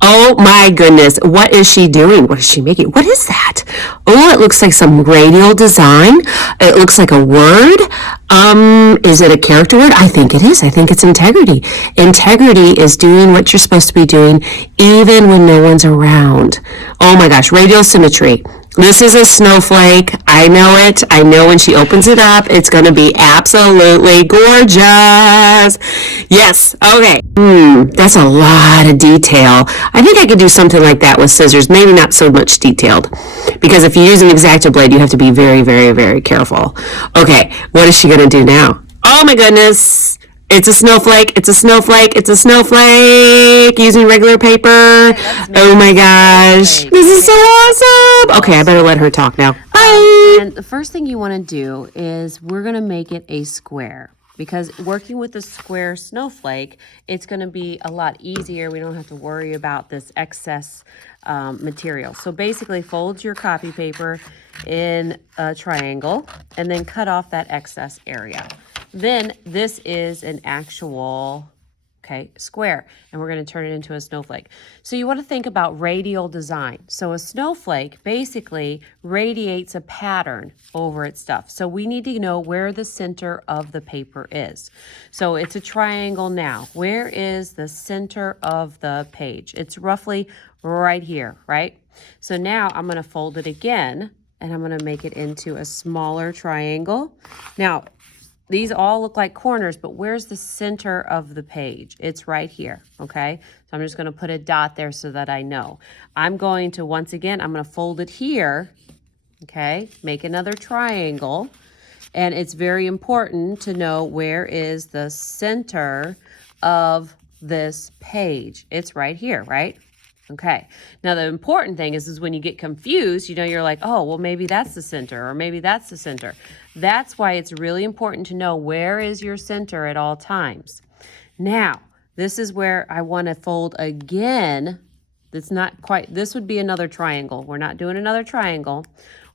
Oh my goodness. What is she doing? What is she making? What is that? Oh, it looks like some radial design. It looks like a word. Is it a character word? I think it is. I think it's integrity. Integrity is doing what you're supposed to be doing even when no one's around. Oh my gosh, radial symmetry. This is a snowflake. I know it. I know when she opens it up, it's going to be absolutely gorgeous. Yes. Okay. That's a lot of detail. I think I could do something like that with scissors. Maybe not so much detailed. Because if you use an X-Acto blade, you have to be very, very, very careful. Okay. What is she going to do now? Oh my goodness. It's a snowflake. It's a snowflake. It's a snowflake using regular paper. Oh my gosh. This is so awesome. Okay, I better let her talk now. Bye. And the first thing you want to do is we're going to make it a square. Because working with a square snowflake, it's going to be a lot easier. We don't have to worry about this excess material. So basically fold your copy paper in a triangle and then cut off that excess area. Then this is an actual square, and we're going to turn it into a snowflake. So you want to think about radial design. So a snowflake basically radiates a pattern over its stuff. So we need to know where the center of the paper is. So it's a triangle now. Where is the center of the page? It's roughly right here, right? So now I'm going to fold it again, and I'm going to make it into a smaller triangle. Now, these all look like corners, but where's the center of the page? It's right here, okay? So I'm just going to put a dot there so that I know. I'm going to, once again, I'm going to fold it here, okay? Make another triangle. And it's very important to know where is the center of this page. It's right here, right? Okay. Now, the important thing is when you get confused, you're like, oh, well, maybe that's the center or maybe that's the center. That's why it's really important to know where is your center at all times. Now, this is where I want to fold again. That's not quite, this would be another triangle. We're not doing another triangle.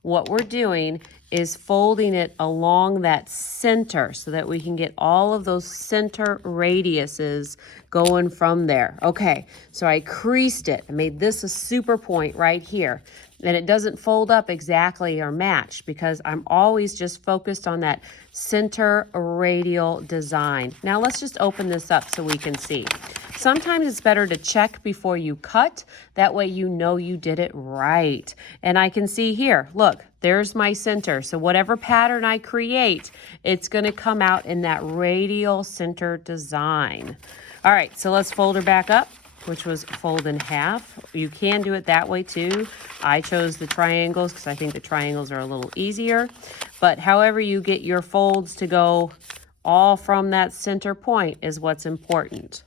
What we're doing is folding it along that center so that we can get all of those center radiuses going from there. Okay, so I creased it. I made this a super point right here. And it doesn't fold up exactly or match because I'm always just focused on that center radial design. Now let's just open this up so we can see. Sometimes it's better to check before you cut. That way you know you did it right. And I can see here, look, there's my center. So whatever pattern I create, it's going to come out in that radial center design. All right, so let's fold her back up, which was fold in half. You can do it that way too. I chose the triangles because I think the triangles are a little easier. But however you get your folds to go all from that center point is what's important.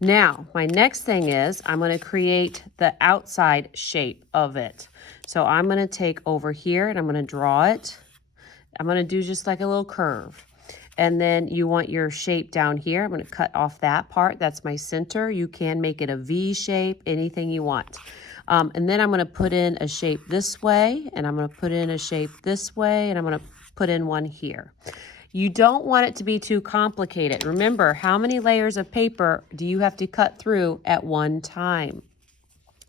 Now, my next thing is I'm going to create the outside shape of it. So I'm going to take over here and I'm going to draw it. I'm going to do just like a little curve. And then you want your shape down here. I'm going to cut off that part. That's my center. You can make it a V shape, anything you want. And then I'm going to put in a shape this way, and I'm going to put in a shape this way, and I'm going to put in one here. You don't want it to be too complicated. Remember, how many layers of paper do you have to cut through at one time?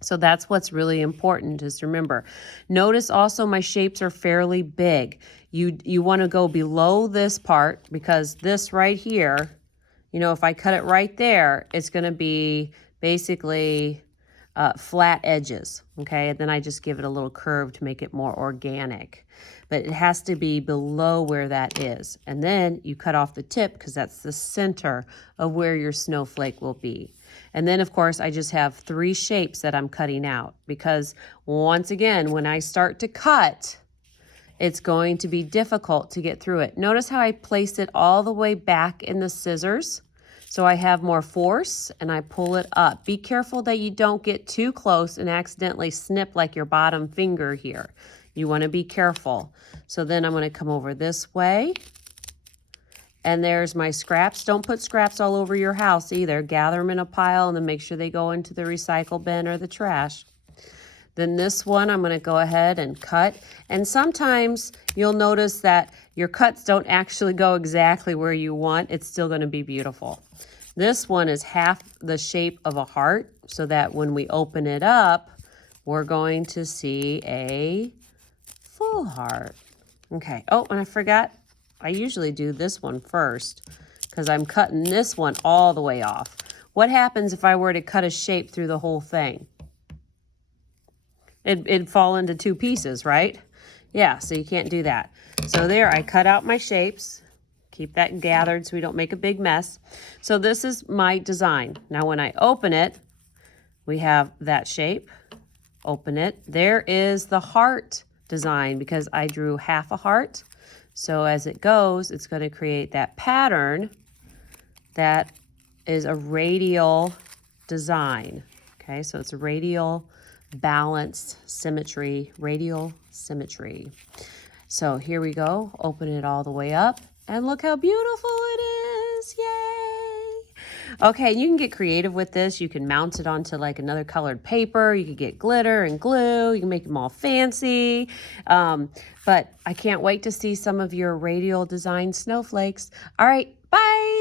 So that's what's really important is to remember. Notice also my shapes are fairly big. You want to go below this part because this right here, if I cut it right there, it's going to be basically flat edges, okay? And then I just give it a little curve to make it more organic. But it has to be below where that is. And then you cut off the tip because that's the center of where your snowflake will be. And then, of course, I just have 3 shapes that I'm cutting out because, once again, when I start to cut, it's going to be difficult to get through it. Notice how I placed it all the way back in the scissors. So I have more force and I pull it up. Be careful that you don't get too close and accidentally snip like your bottom finger here. You want to be careful. So then I'm going to come over this way. And there's my scraps. Don't put scraps all over your house either. Gather them in a pile and then make sure they go into the recycle bin or the trash. Then this one, I'm going to go ahead and cut. And sometimes you'll notice that your cuts don't actually go exactly where you want. It's still going to be beautiful. This one is half the shape of a heart, so that when we open it up, we're going to see a full heart. Okay, oh, and I forgot, I usually do this one first because I'm cutting this one all the way off. What happens if I were to cut a shape through the whole thing? It'd fall into two pieces, right? Yeah, so you can't do that. So there, I cut out my shapes. Keep that gathered so we don't make a big mess. So this is my design. Now when I open it, we have that shape. Open it. There is the heart design because I drew half a heart. So as it goes, it's going to create that pattern that is a radial design. Okay, so it's a radial balanced symmetry, radial symmetry. So here we go. Open it all the way up. And look how beautiful it is. Yay! Okay, you can get creative with this. You can mount it onto like another colored paper. You could get glitter and glue. You can make them all fancy. But I can't wait to see some of your radial design snowflakes. All right, bye!